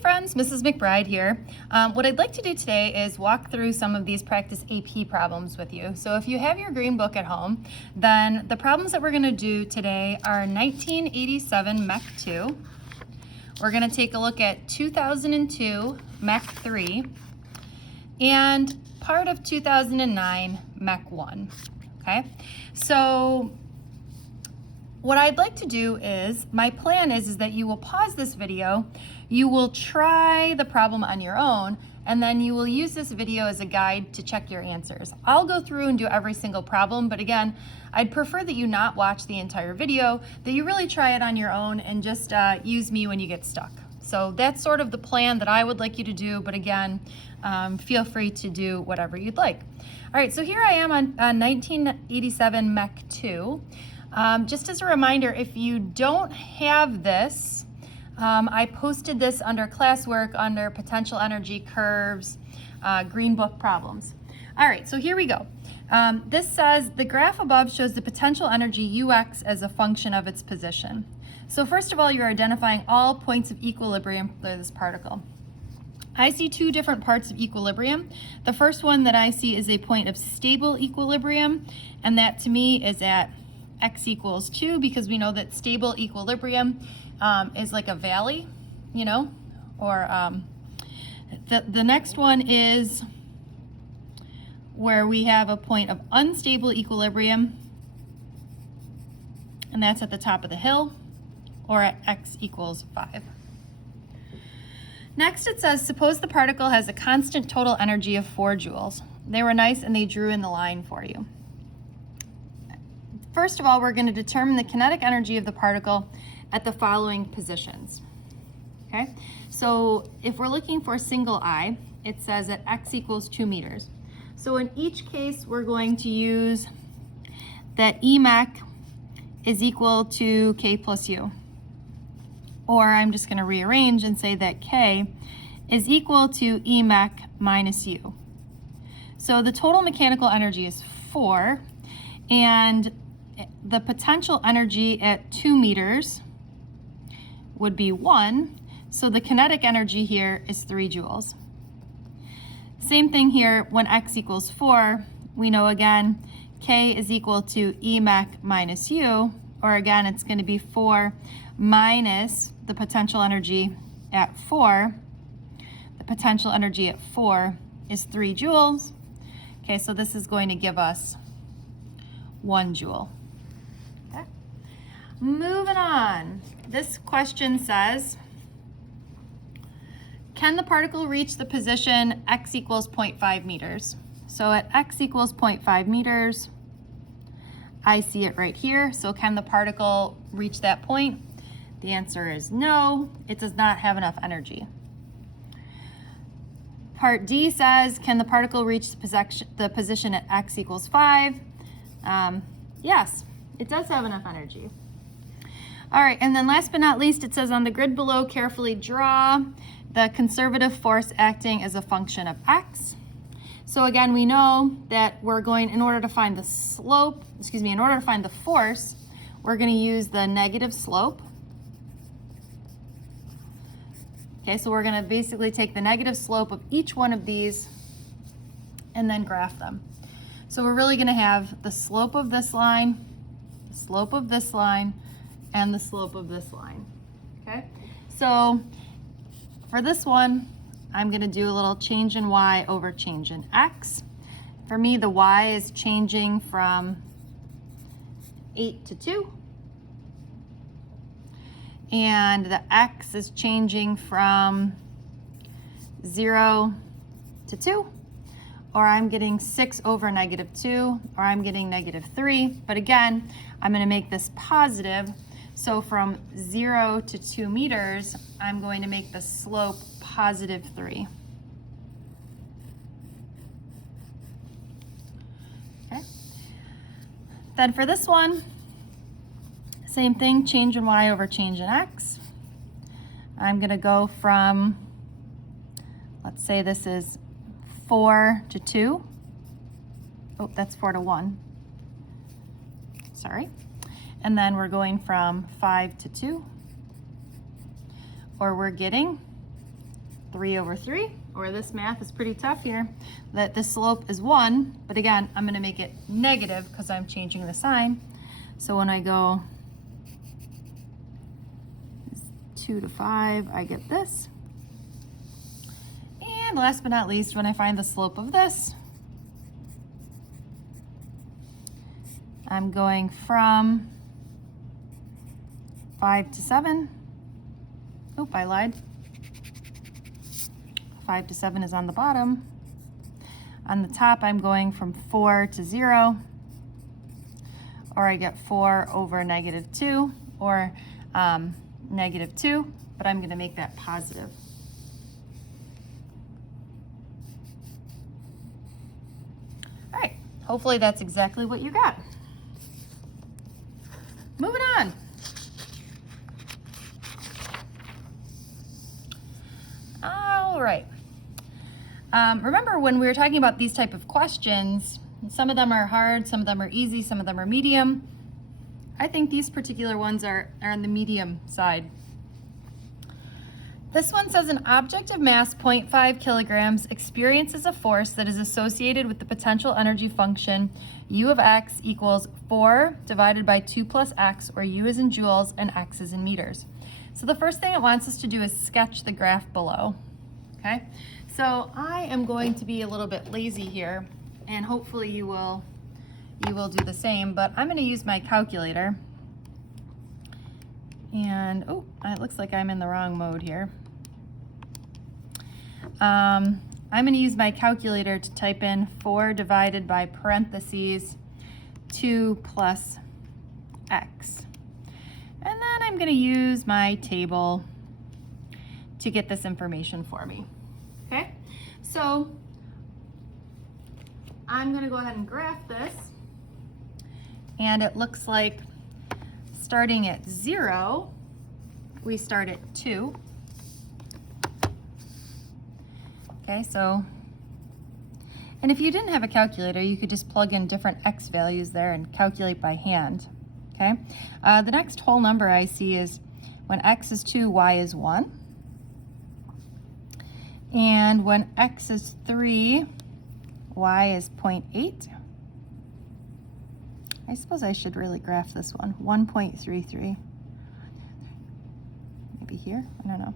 friends, Mrs. McBride here. What I'd like to do today is walk through some of these practice AP problems with you. So if you have your green book at home, then the problems that we're going to do today are 1987 Mech 2. We're going to take a look at 2002 Mech 3 and part of 2009 Mech 1. Okay, so what I'd like to do is, my plan is that you will pause this video, you will try the problem on your own, and then you will use this video as a guide to check your answers. I'll go through and do every single problem, but again, I'd prefer that you not watch the entire video, that you really try it on your own and just use me when you get stuck. So that's sort of the plan that I would like you to do, but again, feel free to do whatever you'd like. All right, so here I am on 1987 Mech 2. Just as a reminder, if you don't have this, I posted this under classwork, under potential energy curves, green book problems. All right, so here we go. This says the graph above shows the potential energy Ux as a function of its position. So first of all, you're identifying all points of equilibrium for this particle. I see two different parts of equilibrium. The first one that I see is a point of stable equilibrium, and that to me is at x equals 2, because we know that stable equilibrium is like a valley, you know, or the next one is where we have a point of unstable equilibrium, and that's at the top of the hill, or at x equals 5. Next it says, suppose the particle has a constant total energy of 4 joules. They were nice and they drew in the line for you. First of all, we're going to determine the kinetic energy of the particle at the following positions. Okay, so if we're looking for single I, it says at x equals 2 meters. So in each case, we're going to use that E mech is equal to k plus u. Or I'm just going to rearrange and say that k is equal to E mech minus u. So the total mechanical energy is 4, and the potential energy at 2 meters would be 1, so the kinetic energy here is 3 joules. Same thing here, when x equals 4, we know again k is equal to E mech minus u, or again it's going to be 4 minus the potential energy at 4. The potential energy at 4 is 3 joules. Okay, so this is going to give us 1 joule. Okay. Moving on. This question says, can the particle reach the position x equals 0.5 meters? So at x equals 0.5 meters, I see it right here. So can the particle reach that point? The answer is no, it does not have enough energy. Part D says, can the particle reach the position at x equals 5? Yes, it does have enough energy. All right, and then last but not least, it says on the grid below, carefully draw the conservative force acting as a function of x. So again, we know that we're going, in order to find the slope, in order to find the force, we're going to use the negative slope. Okay, so we're going to basically take the negative slope of each one of these and then graph them. So we're really going to have the slope of this line, the slope of this line, and the slope of this line. Okay, so for this one, I'm going to do a little change in y over change in x. For me, the y is changing from 8 to 2. And the x is changing from 0 to 2. Or I'm getting 6 over negative 2, or I'm getting negative 3. But again, I'm going to make this positive. So from 0 to 2 meters, I'm going to make the slope positive 3. Okay. Then for this one, same thing, change in y over change in x. I'm going to go from, let's say this is 4 to 2. Oh, that's 4 to 1. Sorry. And then we're going from 5 to 2. Or we're getting 3 over 3, or this math is pretty tough here, that the slope is 1, but again, I'm going to make it negative because I'm changing the sign. So when I go 2 to 5, I get this. And last but not least, when I find the slope of this, I'm going from 5 to 7. Oop, I lied. 5 to 7 is on the bottom. On the top, I'm going from 4 to 0, or I get 4 over negative 2, or negative 2, but I'm going to make that positive. All right, hopefully that's exactly what you got. Moving on. All right. Remember when we were talking about these type of questions, some of them are hard, some of them are easy, some of them are medium. I think these particular ones are on the medium side. This one says an object of mass 0.5 kilograms experiences a force that is associated with the potential energy function U of x equals 4 divided by 2 plus x, where U is in joules and x is in meters. So the first thing it wants us to do is sketch the graph below. Okay, so I am going to be a little bit lazy here, and hopefully you will do the same, but I'm going to use my calculator. And oh, it looks like I'm in the wrong mode here. I'm going to use my calculator to type in 4 divided by parentheses 2 plus x. And then I'm going to use my table to get this information for me. Okay, so I'm going to go ahead and graph this, and it looks like starting at 0, we start at 2. Okay, so, and if you didn't have a calculator, you could just plug in different x values there and calculate by hand. Okay, the next whole number I see is when x is 2, y is 1. And when x is 3, y is 0.8. I suppose I should really graph this one, 1.33. Maybe here, I don't know.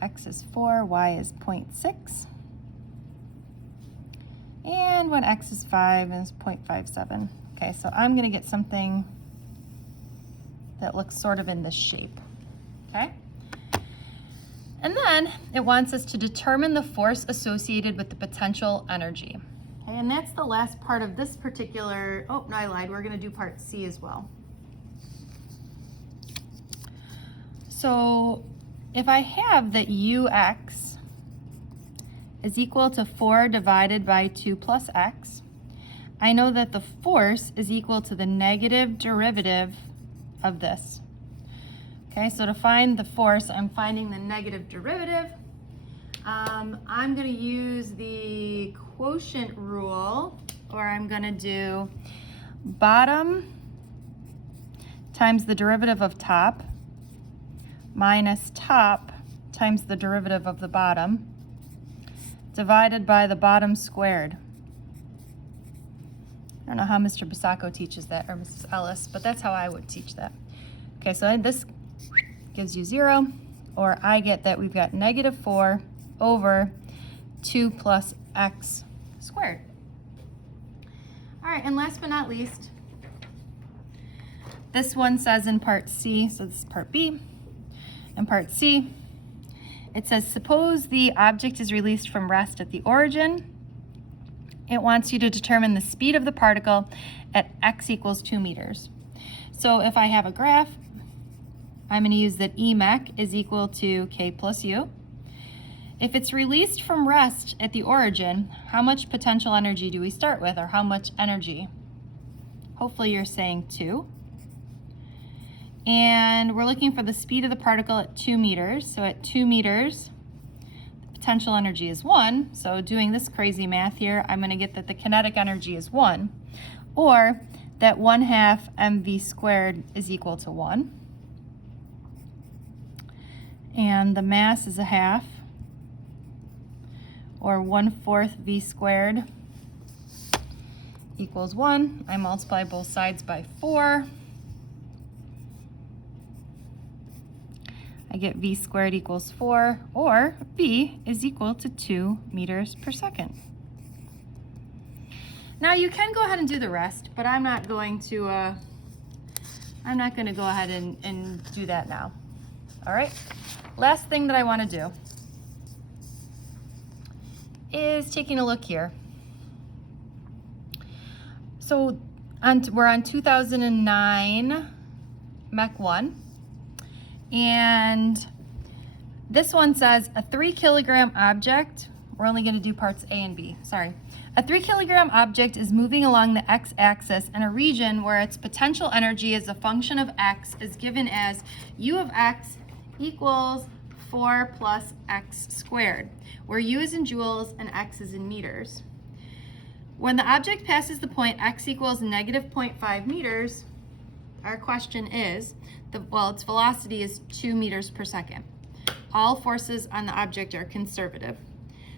X is 4, y is 0.6. And when x is 5 is 0.57. Okay, so I'm going to get something that looks sort of in this shape. Okay? And then it wants us to determine the force associated with the potential energy. Okay, and that's the last part of this particular, oh, no, I lied. We're going to do part C as well. So if I have that ux is equal to 4 divided by 2 plus x, I know that the force is equal to the negative derivative of this. Okay, so to find the force, I'm finding the negative derivative. I'm going to use the quotient rule, or I'm going to do bottom times the derivative of top minus top times the derivative of the bottom divided by the bottom squared. I don't know how Mr. Basacco teaches that, or Mrs. Ellis, but that's how I would teach that. Okay, so this gives you 0, or I get that we've got negative 4 over 2 plus x squared. All right, and last but not least, this one says in part C, so this is part B. In part C, it says, suppose the object is released from rest at the origin. It wants you to determine the speed of the particle at x equals 2 meters. So if I have a graph, I'm going to use that E mech is equal to k plus u. If it's released from rest at the origin, how much potential energy do we start with, or how much energy? Hopefully you're saying 2. And we're looking for the speed of the particle at 2 meters. So at 2 meters, the potential energy is 1. So doing this crazy math here, I'm going to get that the kinetic energy is 1, or that 1/2 mv squared is equal to 1. And the mass is 1/2 or 1/4 v squared equals 1. I multiply both sides by 4. I get v squared equals 4, or v is equal to 2 meters per second. Now you can go ahead and do the rest, but I'm not going to go ahead and do that now. All right, last thing that I want to do is taking a look here. So we're on 2009 Mech 1, and this one says a 3 kilogram object, we're only going to do parts A and B, sorry. A 3 kilogram object is moving along the x-axis in a region where its potential energy as a function of x is given as u of x equals 4 plus x squared, where u is in joules and x is in meters. When the object passes the point x equals negative 0.5 meters, our question is, its velocity is 2 meters per second. All forces on the object are conservative.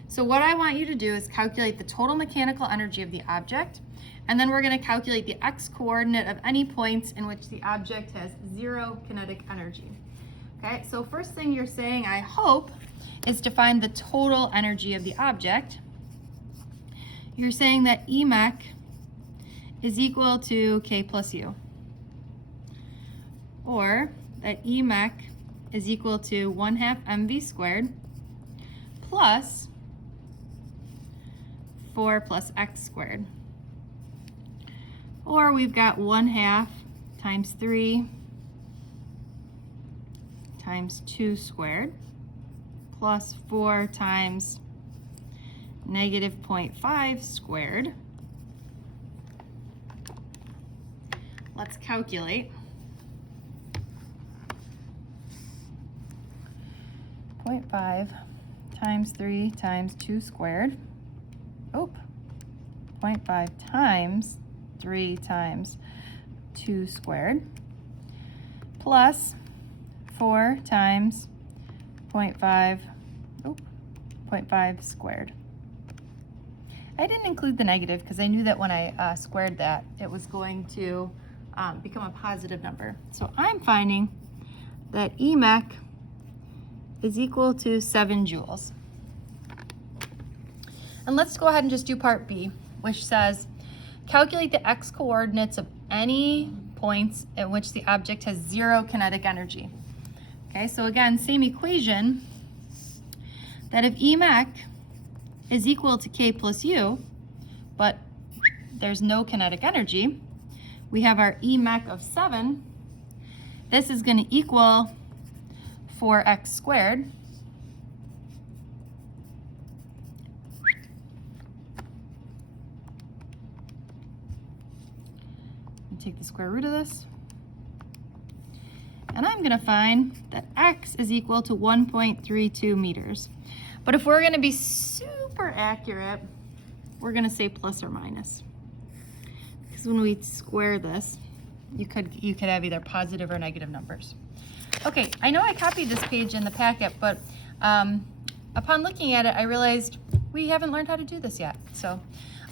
So what I want you to do is calculate the total mechanical energy of the object, and then we're going to calculate the x coordinate of any points in which the object has 0 kinetic energy. Okay, so first thing you're saying, I hope, is to find the total energy of the object. You're saying that E mech is equal to K plus U, or that E mech is equal to 1/2 mv squared plus 4 plus x squared. Or we've got 1/2 times 3 times 2 squared plus 4 times negative 0.5 squared. Let's calculate. 0.5 times 3 times 2 squared. 0.5 times 3 times 2 squared plus 4 times 0.5 squared. I didn't include the negative because I knew that when I squared that, it was going to become a positive number. So I'm finding that E mech is equal to 7 joules. And let's go ahead and just do part B, which says, calculate the x coordinates of any points at which the object has 0 kinetic energy. Okay, so again, same equation, that if E mech is equal to K plus U, but there's no kinetic energy, we have our E mech of 7. This is going to equal 4x squared. Take the square root of this, and I'm going to find that x is equal to 1.32 meters. But if we're going to be super accurate, we're going to say plus or minus, because when we square this, you could have either positive or negative numbers. Okay, I know I copied this page in the packet, but upon looking at it, I realized we haven't learned how to do this yet. So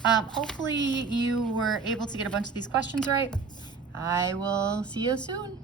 hopefully you were able to get a bunch of these questions right. I will see you soon.